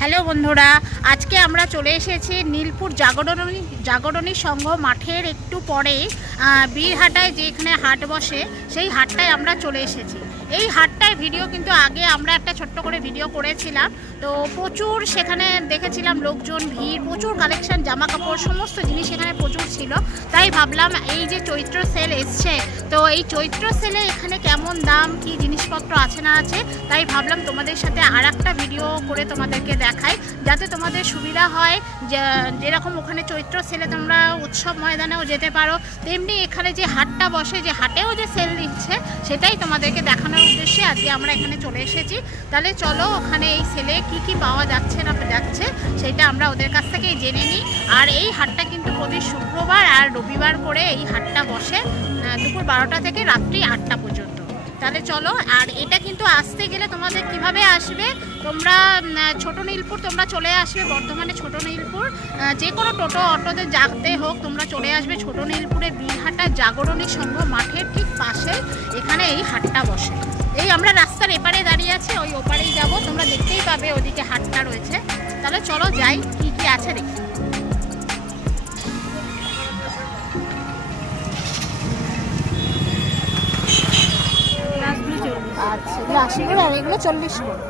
Hello বন্ধুরা, আজকে আমরা চলে এসেছি নীলপুর জাগরণী জাগরণী সংঘ মাঠের একটু পরে বীরহাটায় যেখানে হাট বসে, সেই হাটটায় আমরা চলে এসেছি। এই হাটটায় ভিডিও কিন্তু আগে আমরা একটা ছোট্ট করে ভিডিও করেছিলাম। তো প্রচুর সেখানে দেখেছিলাম লোকজন, ভিড়, প্রচুর কালেকশন জামা কাপড় সমস্ত জিনিস এখানে প্রচুর ছিল। তাই ভাবলাম এই যে চৈত্র সেল এসছে, তো এই চৈত্র সেলে এখানে কেমন দাম, কি জিনিসপত্র আছে না আছে, তাই ভাবলাম তোমাদের সাথে আর একটা ভিডিও করে তোমাদেরকে দেখাই। যাতে তোমাদের সুবিধা হয় যেরকম ওখানে চৈত্র সেলে তোমরা উৎসব ময়দানেও যেতে পারো, তেমনি এখানে যে হাটটা বসে, যে হাটেও যে সেল দিচ্ছে, সেটাই তোমাদেরকে দেখানোর উদ্দেশ্যে আজকে আমরা এখানে চলে এসেছি। তাহলে চলো ওখানে এই ছেলে কি কি পাওয়া যাচ্ছে না যাচ্ছে সেটা আমরা ওদের কাছ থেকেই জেনে নিই। আর এই হাটটা কিন্তু প্রতি শুক্রবার আর রবিবার করে এই হাটটা বসে দুপুর বারোটা থেকে রাত্রি আটটা পর্যন্ত। তাহলে চলো, আর এটা কিন্তু আসতে গেলে তোমাদের কীভাবে আসবে? তোমরা ছোট নীলপুর, তোমরা চলে আসবে বর্ধমানে ছোট নীলপুর। যে কোনো টোটো, অটোতে যাতে হোক, তোমরা চলে আসবে ছোট নীলপুরে, বীরহাটা জাগরণী সংঘ মাঠের ঠিক পাশে। এখানে এই হাটটা বসে। এই আমরা রাস্তার এপারে দাঁড়িয়ে আছি, ওই ওপারেই যাব। তোমরা দেখতেই পাবে ওদিকে হাটটা রয়েছে। তাহলে চলো যাই, কি কি আছে দেখি। আচ্ছা এগুলো আশি করে আর এগুলো চল্লিশ করে।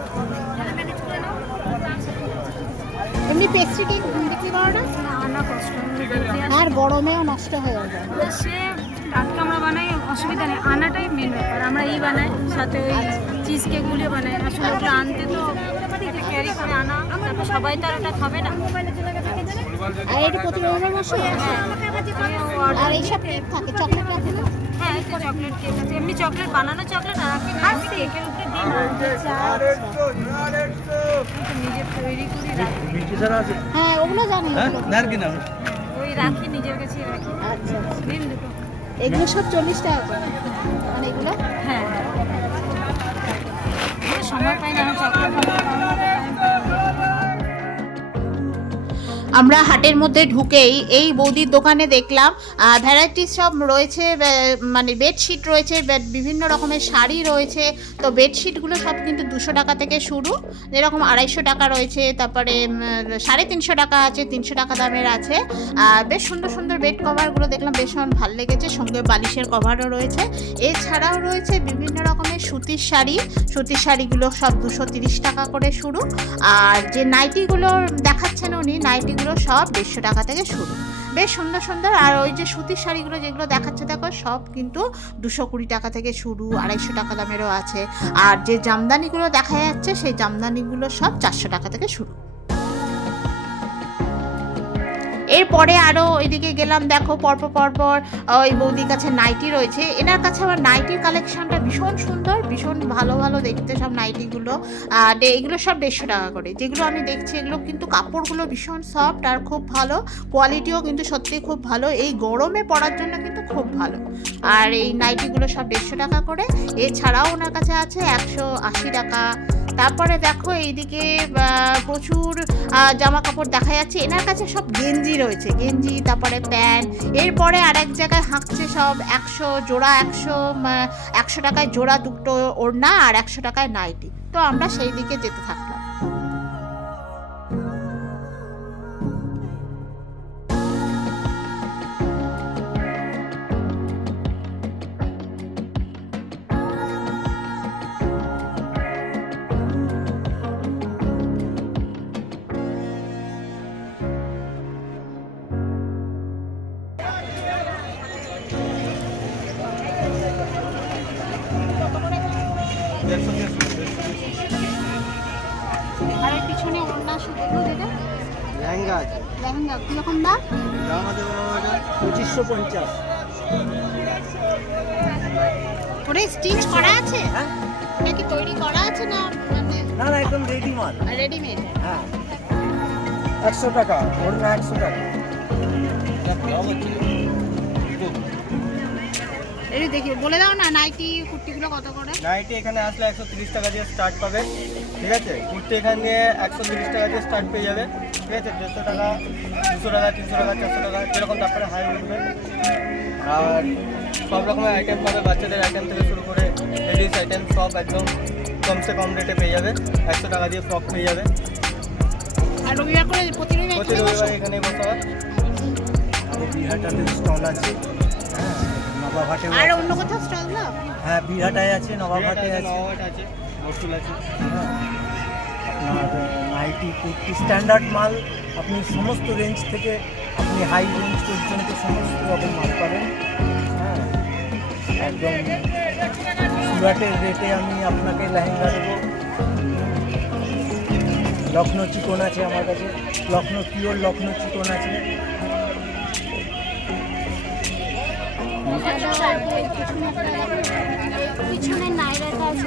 এমনি পেস্ট্রি কেক বিক্রি করো না? কষ্ট আর গরমেও নষ্ট হয়ে যাবে। সে টাটকা আমরা বানাই অসুবিধা নেই। আনাটাই মেন ব্যাপার। আমরা এই বানাই সাথে ওই চিজ কেকগুলিও বানাই। আসলে ওটা আনতে তো ক্যারি করে আনা। তারপর সবাই তো আর ওটা খাবে না। আর এটা প্রতি রবিবার বসে আর এইসব কেক থাকে? চকলেট রাখে না হ্যাঁ এই তো চকলেট কেক আছে। এমনি চকলেট বানানো চকলেট আর আপনি আমি কেকের উপরে দিই নিজে তৈরি করি রাখি। হ্যাঁ ওগুলো জানি হ্যাঁ না? ওই রাখি নিজের কাছে রাখি। আচ্ছা আচ্ছা। দুটো। এগুলো সব চল্লিশ টাকা করে। মানে এগুলো? হ্যাঁ এই সময় পাই না চকলেট আমরা হাটের মধ্যে ঢুকেই এই বৌদির দোকানে দেখলাম ভ্যারাইটিস সব রয়েছে মানে বেডশিট রয়েছে বিভিন্ন রকমের শাড়ি রয়েছে। তো বেডশিটগুলো সব কিন্তু দুশো টাকা থেকে শুরু, যেরকম আড়াইশো টাকা রয়েছে, তারপরে সাড়ে তিনশো টাকা আছে, তিনশো টাকা দামের আছে। বেশ সুন্দর সুন্দর বেড কভারগুলো দেখলাম, বেশ আমার ভালো লেগেছে, সঙ্গে বালিশের কভারও রয়েছে। এছাড়াও রয়েছে বিভিন্ন রকমের সুতির শাড়ি, সুতির শাড়িগুলো সব দুশো তিরিশ টাকা করে শুরু। আর যে নাইটিগুলো দেখাচ্ছেন উনি, নাইটিগুলো সব দেড়শো টাকা থেকে শুরু। বেশ সুন্দর সুন্দর। আর ওই যে সুতির শাড়িগুলো যেগুলো দেখাচ্ছে, দেখো, সব কিন্তু দুশো কুড়ি টাকা থেকে শুরু, আড়াইশো টাকা দামেরও আছে। আর যে জামদানিগুলো দেখা যাচ্ছে, সেই জামদানিগুলো সব চারশো টাকা থেকে শুরু। এরপরে আরও ওইদিকে গেলাম, দেখো পরপর পরপর ওই বৌদির কাছে নাইটি রয়েছে। এনার কাছে আমার নাইটির কালেকশনটা ভীষণ সুন্দর, ভীষণ ভালো ভালো দেখতে সব নাইটিগুলো। এগুলো সব দেড়শো টাকা করে। যেগুলো আমি দেখছি, এগুলো কিন্তু কাপড়গুলো ভীষণ সফট আর খুব ভালো। কোয়ালিটিও কিন্তু সত্যি খুব ভালো। এই গরমে পরার জন্য কিন্তু খুব ভালো। আর এই নাইটিগুলো সব দেড়শো টাকা করে। এছাড়াও ওনার কাছে আছে একশো আশি টাকা তারপরে দেখো এইদিকে প্রচুর জামা কাপড় দেখা যাচ্ছে। এনার কাছে সব গেঞ্জি রয়েছে। গেঞ্জি, তারপরে প্যান্ট। এরপরে আর এক জায়গায় হাঁকছে সব একশো জোড়া, একশো একশো টাকায় জোড়া দুটো ওড়না আর একশো টাকায় নাইটি। তো আমরা সেই দিকে যেতে থাকলাম। কীরকম দাম? দাম? পঁচিশশো পঞ্চাশ। ওরে স্টিচ করা আছে? হ্যাঁ। এটা কি তৈরি করা আছে না? না না একদম রেডি মাল রেডিমেড হ্যাঁ। একশো টাকা ওর না একশো টাকা। এই দেখি বলে দাও না নাইটি কুর্তিগুলো কত করে? নাইটি এখানে আসলে একশো তিরিশ টাকা দিয়ে স্টার্ট পাবে। ঠিক আছে? কুর্তি এখান দিয়ে একশো তিরিশ টাকা দিয়ে স্টার্ট পেয়ে যাবে। ঠিক আছে? দেড়শো টাকা দুশো টাকা তিনশো টাকা চারশো টাকা যেরকম তারপরে হাই উঠবে। আর সব রকমের আইটেম পাবে বাচ্চাদের আইটেম থেকে শুরু করে লেডিস আইটেম সব একদম কমসে কম রেটে পেয়ে যাবে। একশো টাকা দিয়ে ফ্রক পেয়ে যাবে। আর প্রতি রবিবার এখানে বসো? হয়। বিহাটাতে স্টল আছে। হ্যাঁ নবাবহাটে আর অন্য কোথাও স্টল দাও হ্যাঁ বিহাটায় আছে নবাবহাটে আছে নবাবহাট আছে। মসুল আছে। আপনার নাইটি, কুর্তি স্ট্যান্ডার্ড মাল আপনি সমস্ত রেঞ্জ থেকে, আপনি হাই রেঞ্জ পর্যন্ত সমস্ত রকম মাল পাবেন। হ্যাঁ একদম সুরাটের রেটে আমি আপনাকে লেহেঙ্গা দেবো। লখনৌ চিকন আছে আমার কাছে। লখনৌ পিওর লখনৌ চিকন আছে। পিছনে নাইরাটা আছে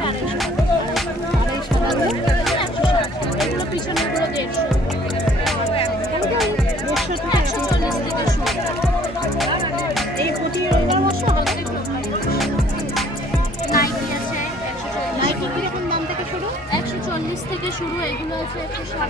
আড়াইশো পিছনে এগুলো দেড়শো একশো চল্লিশ থেকে শুরু নাইটি আছে একশো চল্লিশ নাইটি থেকে শুরু একশো চল্লিশ থেকে শুরু এগুলো আছে একশো ষাট।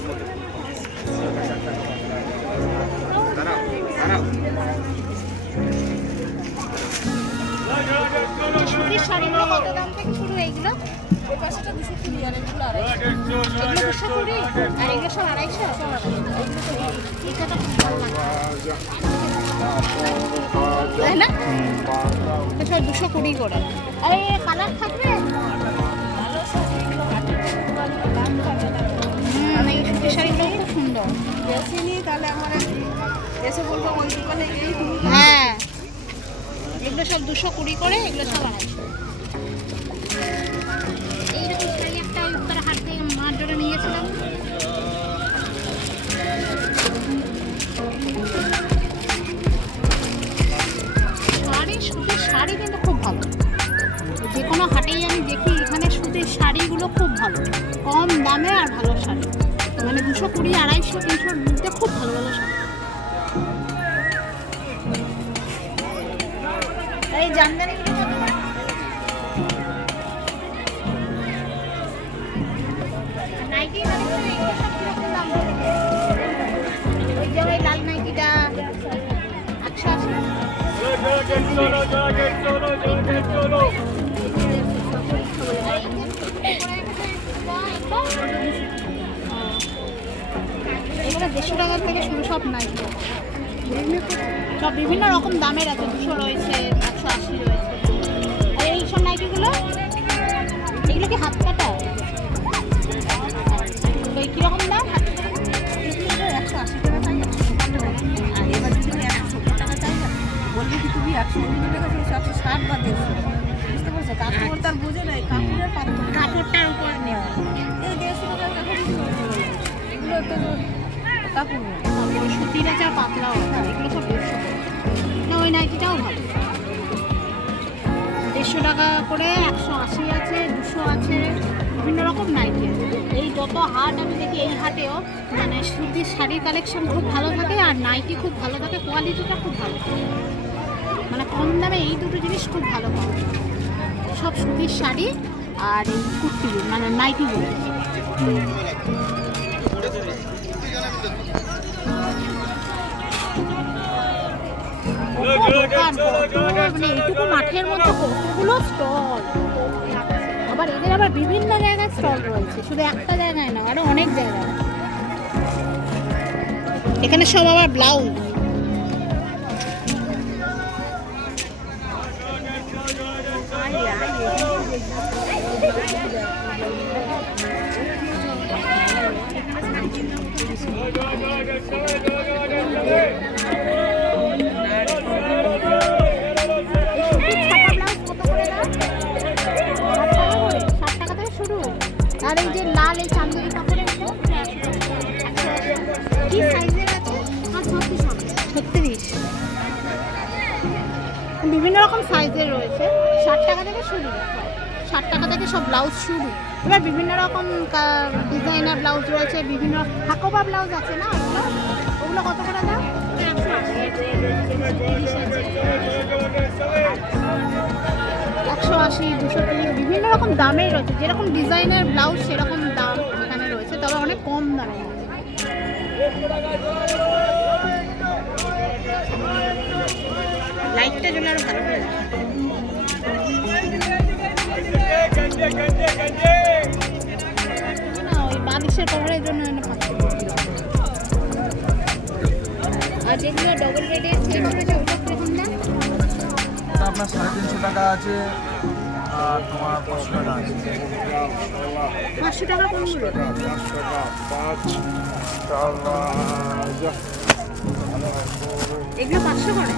তাই না? এটা সব দুশো কুড়ি করে। আর কালার থাকবে? এই সুতির শাড়িগুলো খুব সুন্দর। বেশি নিই তাহলে আমার এসে বলব ওই দোকানে হ্যাঁ। এগুলো সব দুশো কুড়ি করে এগুলো সব আড়াইশো। কুড়ি আড়াইশো তিনশোর মধ্যে খুব ভালো ভালো শাড়ি। এই জামদানিগুলো কত করে? আর নাইটি নাইটি এগুলো দেড়শো টাকা থেকে শুরু সব নাইটি সব বিভিন্ন রকম দামের আছে দুশো রয়েছে একশো আশি রয়েছে। আর এই সব নাইটিগুলো এগুলো কি হাত কাটা? ওই কীরকম দাম? হাত একশো আশি টাকা চাই আর এবার যদি একশো টাকা চাই না বললে কি তুমি একশো কুড়ি টাকা চাইছো একশো ষাট বা দেড়শো? বুঝতে পারছ? কাপড় তার বোঝে নাই কাপড়ের কাপড়টার উপর নেওয়া। এই দেড়শো টাকার। এগুলো তো আছে আর এগুলো সব দেড়শো না, ওই নাইটিটাও ভালো। দেড়শো টাকা করে একশো আশি আছে, দুশো আছে, বিভিন্ন রকম আছে। এই যত হাট, আমি দেখি এই হাটেও মানে সুতির শাড়ির কালেকশন খুব ভালো থাকে আর নাইটি খুব ভালো থাকে কোয়ালিটিটা খুব ভালো মানে কম দামে এই দুটো জিনিস খুব ভালো পাওয়া সব সুতির শাড়ি আর এই কুর্তিগুলো মানে নাইটিগুলো। দোকান, মানে এইটুকু মাঠের মধ্যে কতগুলো স্টল? আবার এদের আবার বিভিন্ন জায়গায় স্টল রয়েছে শুধু একটা জায়গায় না আরও অনেক জায়গায়। এখানে সব আবার ব্লাউজ। ষাট আর এই যে লাল এই চান্দুরি কাপড়ের এটা কি সাইজের আছে ছত্রিশ বিভিন্ন রকম সাইজের রয়েছে ষাট টাকা থেকে শুরু ষাট টাকা থেকে সব ব্লাউজ শুরু এবার বিভিন্ন রকম ডিজাইনার ব্লাউজ রয়েছে বিভিন্ন হাকোবা ব্লাউজ আছে না ওগুলো ওগুলো কত করে দাম একশো আশি, দুশো তিরিশ, বিভিন্ন রকম দামের রয়েছে। যেরকম ডিজাইনের ব্লাউজ সেরকম দাম এখানে রয়েছে, তবে অনেক কম দামে। লাইটটা জ্বলে আরও ভালো আর যেগুলো ডবল বেডের সেগুলো আপনার সাড়ে তিনশো টাকা আছে আর তোমার পাঁচশো টাকা আছে। পাঁচশো টাকা কোনগুলো এগুলো পাঁচশো করে?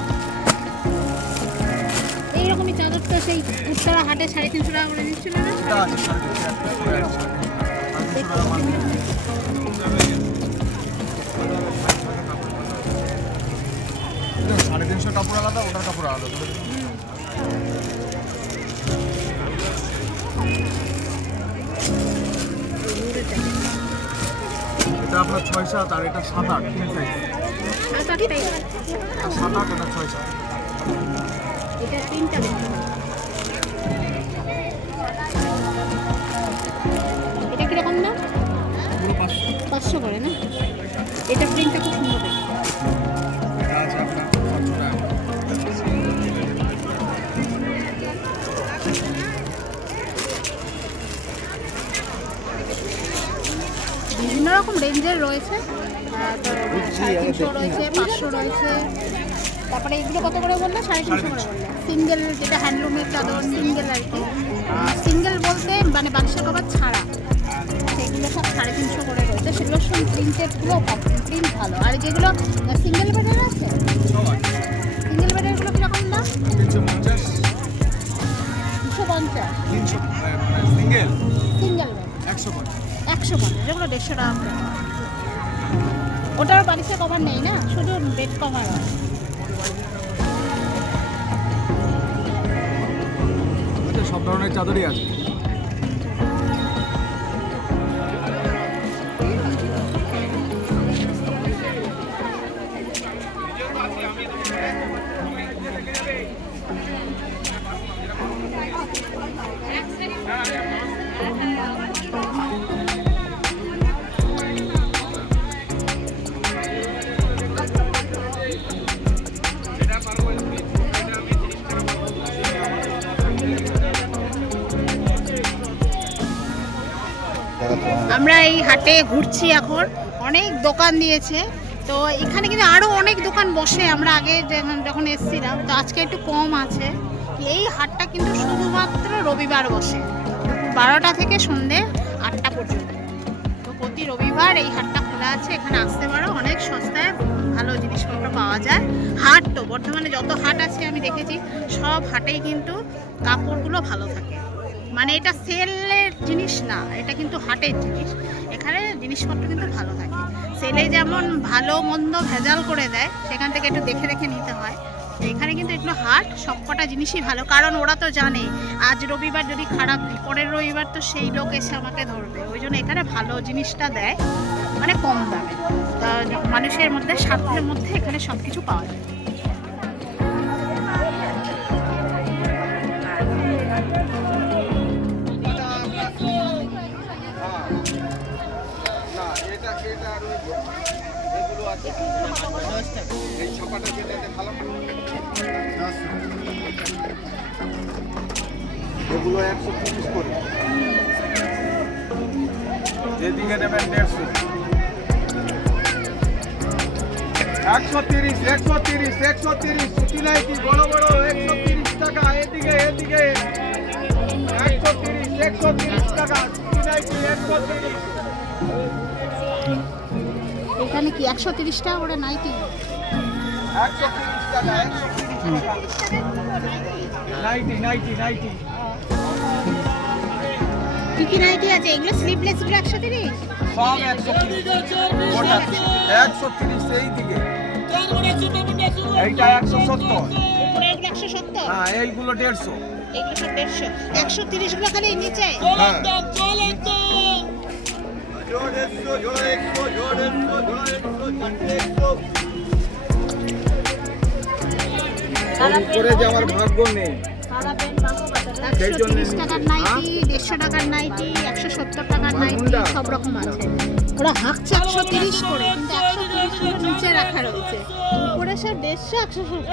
এইরকমই চাদরটা সেই উত্তরা হাটে সাড়ে তিনশো টাকা করে নিচ্ছিল না? টাকা এটা সাড়ে তিনশো কাপড় আলাদা ওটার কাপড় আলাদা এটা আপনার ছয় সাত আর এটা সাত আট তিন সাইজ। সাত আট এটা ছয় সাত। এটা তিনটা এটা কীরকম না পাঁচশো। পাঁচশো করে না? এটা প্রিন্টটা খুব সুন্দর। রকম রেঞ্জের রয়েছে? সাড়ে তিনশো রয়েছে পাঁচশো রয়েছে। তারপরে এগুলো কত করে বললে? সাড়ে তিনশো করে বললে। সিঙ্গেল যেটা হ্যান্ডলুমের চাদর সিঙ্গেল আর কি। সিঙ্গেল বলতে মানে বাক্সা কভার ছাড়া। সেগুলো সব সাড়ে তিনশো করে রয়েছে। সেগুলো সব প্রিন্টেডগুলো প্রিন্ট ভালো। আর যেগুলো সিঙ্গেল যেগুলো দেড়শো টাকা করে। ওটার বাড়িতে কভার নেই না? শুধু বেড কভার আছে সব ধরনের চাদরই আছে। আমরা এই হাটে ঘুরছি এখন। অনেক দোকান দিয়েছে। তো এখানে কিন্তু আরও অনেক দোকান বসে আমরা আগে যখন- এসেছিলাম, তো আজকে একটু কম আছে। এই হাটটা কিন্তু শুধুমাত্র রবিবার বসে। বারোটা থেকে সন্ধে আটটা পর্যন্ত। তো প্রতি রবিবার এই হাটটা খোলা আছে। এখানে আসতে পারো। অনেক সস্তায় ভালো জিনিসপত্র পাওয়া যায়। হাট তো, বর্তমানে যত হাট আছে আমি দেখেছি, সব হাটেই কিন্তু কাপড়গুলো ভালো থাকে। মানে এটা সেলের জিনিস না, এটা কিন্তু হাটের জিনিস। এখানে জিনিসপত্র কিন্তু ভালো থাকে। সেলে যেমন ভালো মন্দ ভেজাল করে দেয়, সেখান থেকে একটু দেখে দেখে নিতে হয়। তো এখানে কিন্তু এগুলো হাট, সবকটা জিনিসই ভালো। কারণ ওরা তো জানে, আজ রবিবার যদি খারাপ দিই পরের রবিবার তো সেই লোক এসে আমাকে ধরবে। ওই জন্য এখানে ভালো জিনিসটা দেয় মানে কম দামে। তা মানুষের মধ্যে, স্বার্থের মধ্যে এখানে সব কিছু পাওয়া যায়। এগুলো একশো তিরিশ করে। যেদিকে নেবেন দেড়শো। একশো তিরিশ একশো তিরিশ একশো তিরিশ ছুটি নাইটি, বড় বড়, একশো তিরিশ টাকা, এদিকে এদিকে। একশো তিরিশ একশো তিরিশ টাকা ছুটি এখানে কি একশো তিরিশ। করে নাইটি একশো তিরিশ তিরিশ নাইটি? নাইটি নাইটি কি কি নাইটি আছে? এগুলো স্লিপলেসগুলো একশো তিরিশ? সব একশো তিরিশ। একশো এই দিকে। এইটা একশো সত্তর। একশো সত্তর? হ্যাঁ এইগুলো দেড়শো। এগুলো সব দেড়শো। একশো খালি নিচে? হ্যাঁ। উপরে যাওয়ার ভাগ্য নেই সেই একশো জন্য টাকার নাইটি দেড়শো টাকার নাইটি একশো সত্তর টাকার নাইটি। সব রকম আছে। ওরা হাঁকছে একশো তিরিশ করে কিন্তু একশো তিরিশ নিচে রাখা রয়েছে। উপরে সব দেড়শো একশো সত্তর।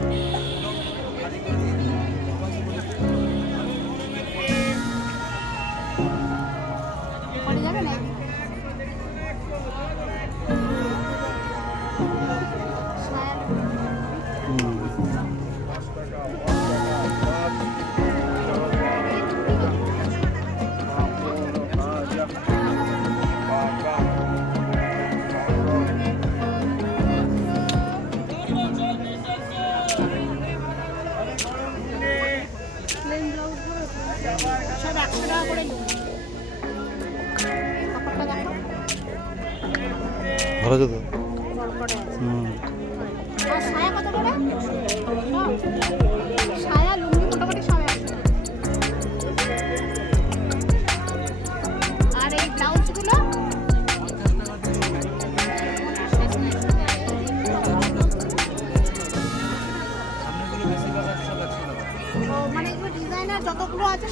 Yeah.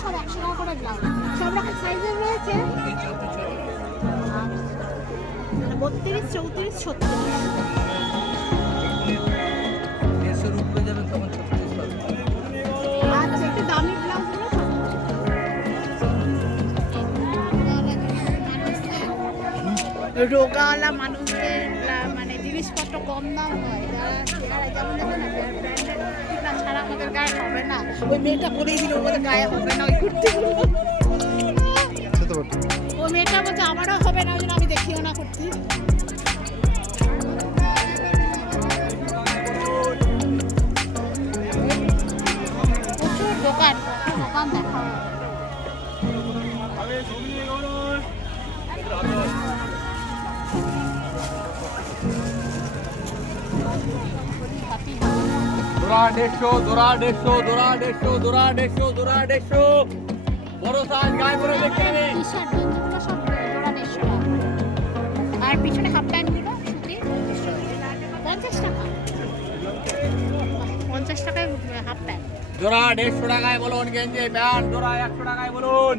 সব একশো টাকা করে ব্লাউজ সব রকম সাইজের রয়েছে। বত্রিশ চৌত্রিশ ছত্রিশ। আচ্ছা একটু দামি ব্লাউজগুলো রোগাওয়ালা মানুষদের মানে জিনিসপত্র কম দাম হয়। যারা যেমন দেখো না ব্র্যান্ডেড না ছাড়া আমাদের গায়ে হবে না ওই মেয়েটা বলেই দিল ওদের গায়ে হবে না ওই কুর্তিগুলো সে তো বটে ওই মেয়েটা বলছে আমারও হবে না ওই জন্য আমি দেখিও না কুর্তি প্রচুর দোকান প্রচুর দোকান দেখা দোরা দেড়শো দোরা দেড়শো দোরা দেড়শো দোরা দেড়শো দোরা দেড়শো বড় সাইজ গায়ে পরে দেখে নিন টি-শার্ট গেঞ্জিগুলো সব জোড়া দেড়শো টাকা আর পিছনে হাফ প্যান্টগুলো সুতির পঞ্চাশ টাকা। পঞ্চাশ টাকায় হাফ প্যান্ট। জোড়া দেড়শো টাকায় বলুন গেঞ্জি প্যান্ট জোড়া একশো টাকায় বলুন।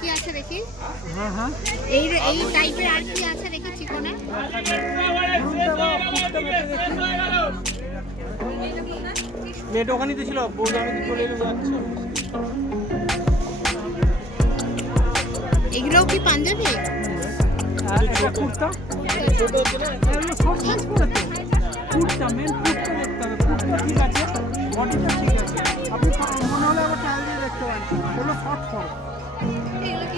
কি- আছে দেখি? হ্যাঁ হ্যাঁ। এই এই টাইপের আর কি আছে দেখি চিকনে? মেয়েটা ওখানেই তো ছিল বউটা আমি চলে এলো যাচ্ছে। এগুলোও কি পাঞ্জাবি? একটা কুর্তা। কুর্তা মেন কুর্তা দেখতে হবে। কুর্তা ঠিক আছে বডিটা ঠিক আছে। আপনি মনে হলে আবার টাইল দিয়ে দেখতে পারেন। ওগুলো শর্ট ফর্ম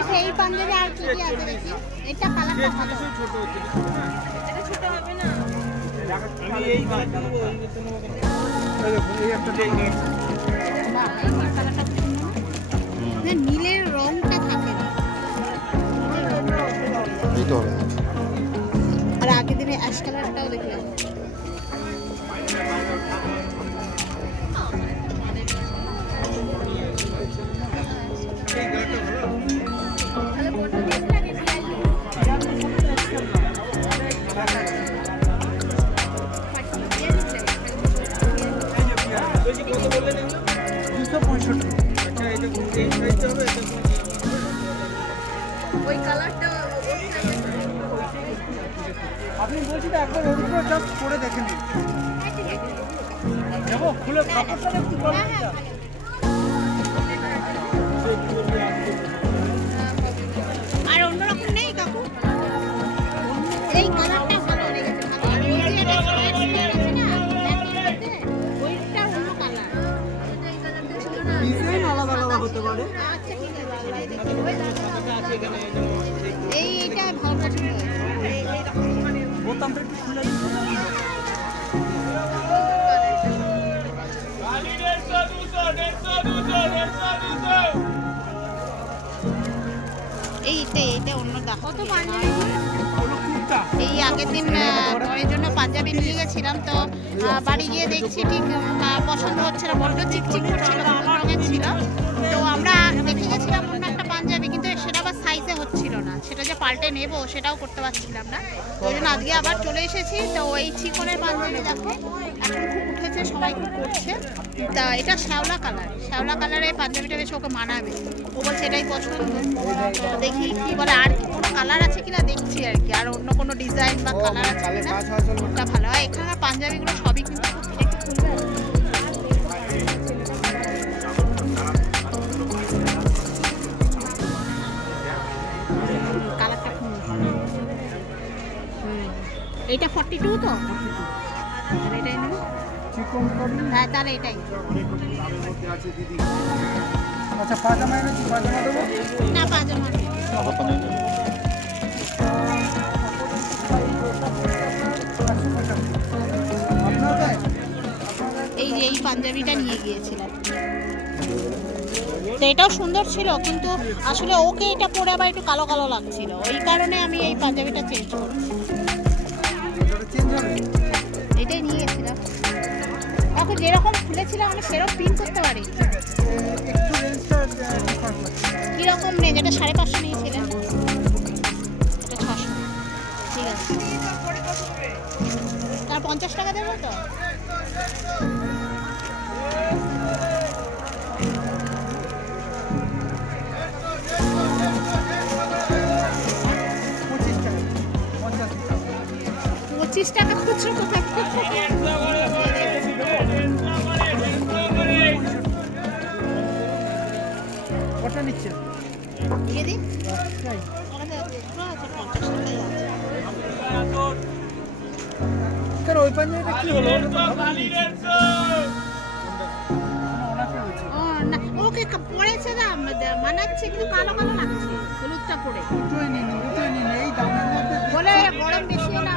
আচ্ছা, এই পাঞ্জাবি আর কি কি আছে দেখি? এটা কালারটা ভালো ছোট হচ্ছে আমি এই কালারটা নেব এই দেখতে নেব এই একটা এই কালারটা না? না, নীলের রংটা থাকে না। এই তো। আর আগের দিনে অ্যাশ কালারটাও দেখলাম। ওই কালারটা আপনি বলছি তো একবার ওর উপরে করে দেখেন খুলে আর অন্যরকম নেই কাকু এই কালারটা হয়েছে। বোতামটা একটু খুলে এইটা এইটা অন্য দেখো তো এই আগের দিন ওই জন্য পাঞ্জাবি নিয়ে গেছিলাম তো বাড়ি গিয়ে দেখছি ঠিক পছন্দ হচ্ছে না বড্ড চিকচিক করছিল ছিল। পাল্টে নেব, সেটাও করতে পারছিলাম না। ওই জন্য আজকে আবার চলে এসেছি। তো ওই চিকনের পাঞ্জাবি দেখো, এখন খুব উঠেছে, সবাই খুব করছে। তা এটা শ্যাওলা কালার, শ্যাওলা কালারের পাঞ্জাবিটা বেশ ওকে মানাবে। ও বলছে এটাই পছন্দ। তো দেখি কি বলে, আর কি কোনো কালার আছে কিনা দেখছি আর কি, আর অন্য কোনো ডিজাইন বা কালার আছে কিনা। ভালো হয়, এখানকার পাঞ্জাবিগুলো সবই কিন্তু খুব এইটা ফর্টি টু তো এটাই হ্যাঁ তাহলে এটাই। আচ্ছা পাজামা এনেছি পাজামা দেবো? না পাজামা এই যে এই পাঞ্জাবিটা নিয়ে গিয়েছিলাম। তো এটাও সুন্দর ছিল কিন্তু আসলে ওকে এটা পরে আবার একটু কালো কালো লাগছিল। ওই কারণে আমি এই পাঞ্জাবিটা চেঞ্জ করছি। এটাই নিয়ে গেছিলাম এখন যেরকম খুলেছিলাম আমি সেরকম প্রিন্ট করতে পারি কীরকম নেই যেটা সাড়ে পাঁচশো নিয়েছিলেন এটা ছশো। ঠিক আছে। তার পঞ্চাশ টাকা দেবো তো? পঁচিশ টাকা খুচরো কোথায় কটা নিচ্ছেন? দিয়ে দিন। ওই পাঞ্জাবিটা কি হলো? ওকে পড়েছে না মানাচ্ছে কিন্তু কালো কালো লাগছে হলুদটা পরে। দুটোই নিন দুটোই নিন এই দামের মধ্যে বলে গরম বেশি না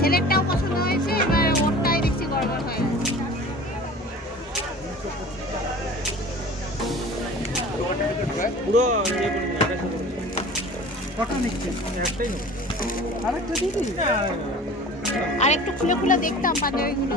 ছেলেরটাও পছন্দ হয়েছে এবার ওরটাই দেখছি গড়বড় হয়ে আর একটু খুলে খুলে দেখতাম পাঞ্জাবিগুলো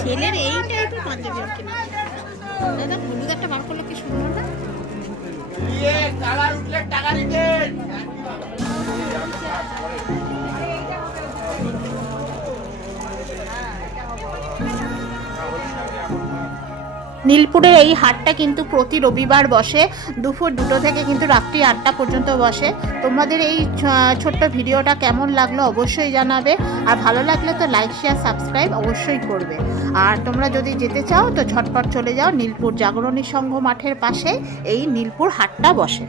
ছেলের এই টাইপের পাঞ্জাবি আর কিনা দাদা হলুদ একটা বার করল কি সুন্দর না নীলপুরের এই হাটটা কিন্তু প্রতি রবিবার বসে। দুপুর দুটো থেকে কিন্তু রাত্রি আটটা পর্যন্ত বসে। তোমাদের এই ছোট্ট ভিডিওটা কেমন লাগল অবশ্যই জানাবে। আর ভালো লাগলে তো লাইক শেয়ার সাবস্ক্রাইব অবশ্যই করবে। আর তোমরা যদি যেতে চাও তো ঝটপট চলে যাও নীলপুর জাগরণী সংঘ মাঠের পাশে। এই নীলপুর হাটটা বসে।